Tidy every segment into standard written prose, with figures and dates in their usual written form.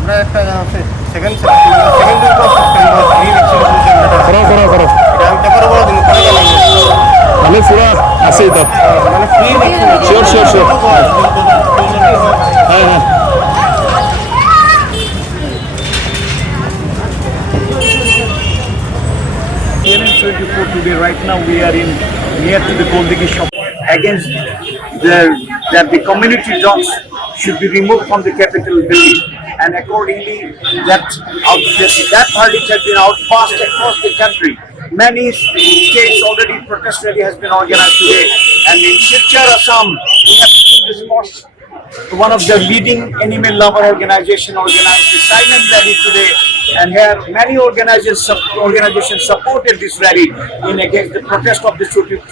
আমরা একটা second week of September free vaccination করো করো করো এটা আমি পেপারে বলে দিন করে গেলাম আমি পুরা আছি তাত মানে ফ্রি শিওর শিওর শিওর হ্যাঁ হ্যাঁ TNN24 today. Right now we are in near to the Goldigi shop against that the community dogs should be removed from the capital Delhi, and accordingly that verdict has been outpassed across the country. Many states already protest rally has been organized today, and in Silchar, Assam, we have seen this most one of the leading animal lover organization organized the silent rally today, and here many organizations supported this rally in against the protest of the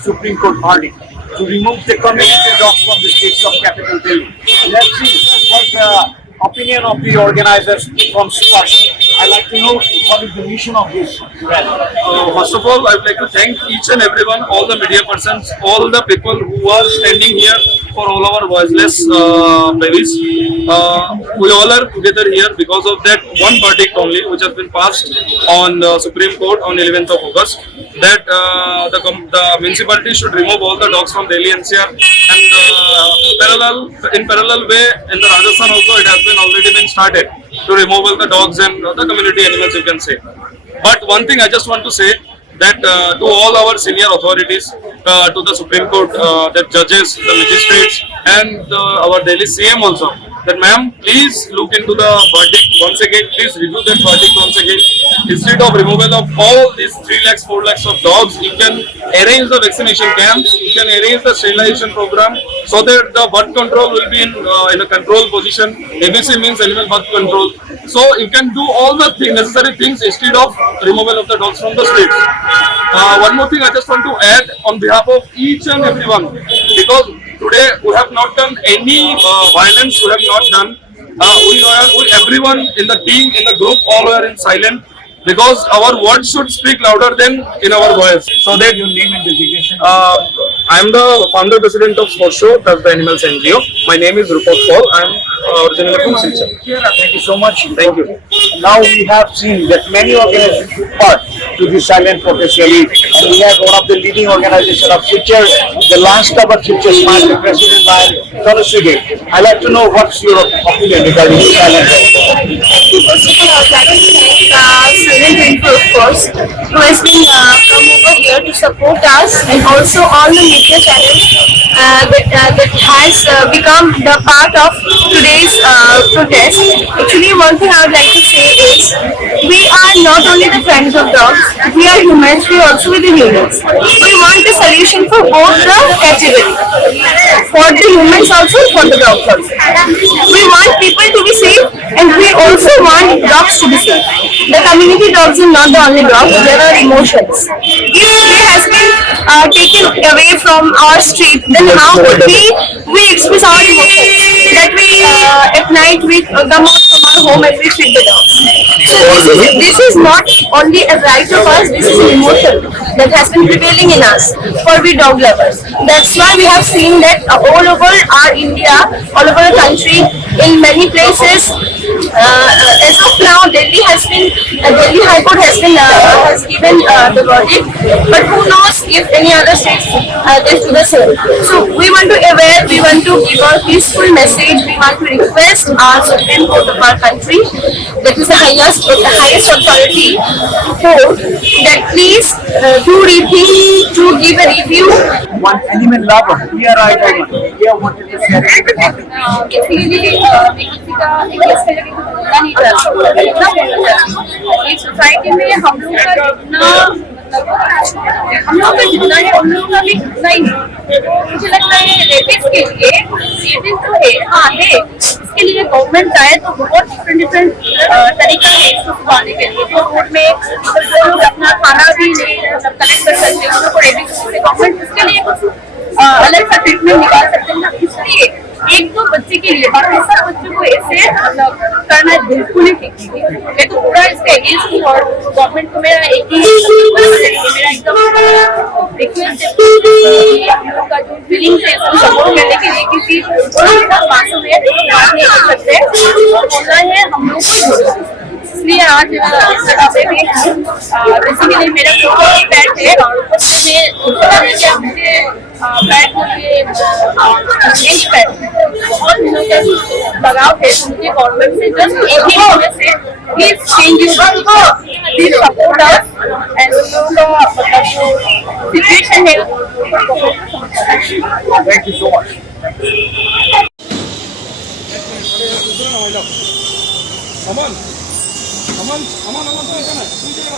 Supreme Court verdict to remove the community dogs from the streets of capital Delhi. Let's see what the opinion of the organizers from Sparsh. I'd like to know what is the mission of this rally. First of all, I would like to thank each and everyone, all the media persons, all the people who are standing here for all our voiceless babies. We all are together here because of that one verdict only, which has been passed on the Supreme Court on 11th of August, that the municipality should remove all the dogs from Delhi NCR, and in parallel way in the Rajasthan also it has been already been started to remove all the dogs and the community animals, you can say. But one thing I just want to say, that to all our senior authorities, to the Supreme Court, the judges, the magistrates, and our Delhi CM also, that ma'am, please look into the verdict once again. Please review that verdict once again. Instead of removal of all these 3 lakhs, 4 lakhs of dogs, you can arrange the vaccination camps, you can arrange the sterilization program, so that the birth control will be in a control position. ABC means animal birth control. So you can do all the necessary things instead of removal of the dogs from the streets. One more thing I just want to add on behalf of each and everyone, because today we have not done any violence, we have not done. Everyone in the team, in the group, all are in silent, because our words should speak louder than in our voice. So that your name and designation. I am the founder president of Sports Show, that's the Animals NGO. My name is Rupert Paul. I am originally from Silchar. Thank you so much. Thank you. Now we have seen that many organizations took part to this silent protest rally, and we have one of the leading organizations of Silchar, the last ever Silchar Smart, the President Lion Tanushree. I'd like to know what's your opinion regarding this silent rally. First of all, I would like to thank Silent Info, of course, who has been come over here to support us, and also all the media channels that has become the part of today's protest. Actually, one thing I would like to say is, we are not only the friends of dogs, we are humans, we are also with the humans. We want a solution for both the category, for the humans also, for the dogs also. We want people to be safe, and we also want dogs to be safe. The community dogs are not the only dogs, there are emotions. If it has been taken away from our street, then how could we express our emotions? That we at night we come out from our home and we feed the dogs. So this is not only a right of us, this is an emotion that has been prevailing in us for we dog lovers. That's why we have seen that all over our India, all over the country, in many places. As of now, Delhi High Court has given the verdict, but who knows if any other states they do the same. So we want to aware, we want to give a peaceful message. We want to request our Supreme Court of our country, that is the highest authority court, that please do rethink, to give a review. One animal lover, we are here wanted to share it. इस society में हम लोग का जितना है उन लोगों का भी उतना ही नहीं। मुझे लगता है रेपिस्ट के लिए रेपिस्ट तो है, हाँ है, इसके लिए गवर्नमेंट चाहे तो बहुत डिफरेंट तरीका है इसको सुधारने के लिए। तो रोड में जो लोग अपना खाना भी नहीं कलेक्ट कर सकते हैं, उन लोगों को रेपिस्ट गवर्नमेंट इसके लिए कुछ अलग सा ट्रीटमेंट निकाल सकते हैं ना। इसलिए एक दो बच्चे के लिए बाकी सब बच्चों को ऐसे मतलब करना बिल्कुल ही ठीक नहीं है। मैं तो पूरा इसके अगेंस्ट हूँ और गवर्नमेंट को मेरा एक ही मेरा एकदम रिक्वेस्ट है कि हम लोग का जो फीलिंग्स है इसको सपोर्ट करने के लिए, क्योंकि मासूम है बात नहीं कर सकते और बोलना है हम लोग। इसलिए आज इस जगह पे भी बेसिकली मेरा जो पैट है और मुझे पैट मुझे पैट बहुत दिनों से लगाव है, तो मुझे गवर्नमेंट से जस्ट एक ही वजह से please change please support us and उन लोगों का मतलब जो सिचुएशन है Thank you so much. अमन अमन अमन अमन तुम क्या